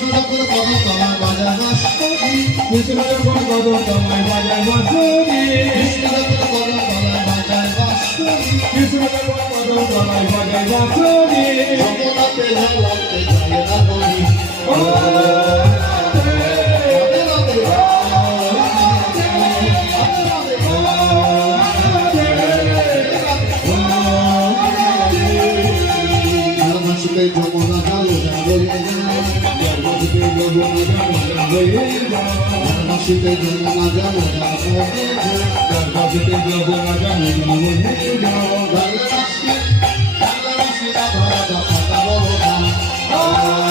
কৃষ্ণনগর কদম তলায় বাজার বাঁশরি কৃষ্ণনগর কদম তলায় বাজার বাঁশরি কৃষ্ণনগর কদম তলায় বাজার বাঁশরি কৃষ্ণনগর কদম তলায় বাজার বাঁশরি যমুনাতে ঝালাতে যায় রাগনি যমুনা জালো যাবে গর্ভবতী যমুনা যাবে শীতে যমুনা জালো যাবে গর্ভবতী যমুনা যাবে ভালোবাসি ভালোবাসি না ধরা কথা বলো না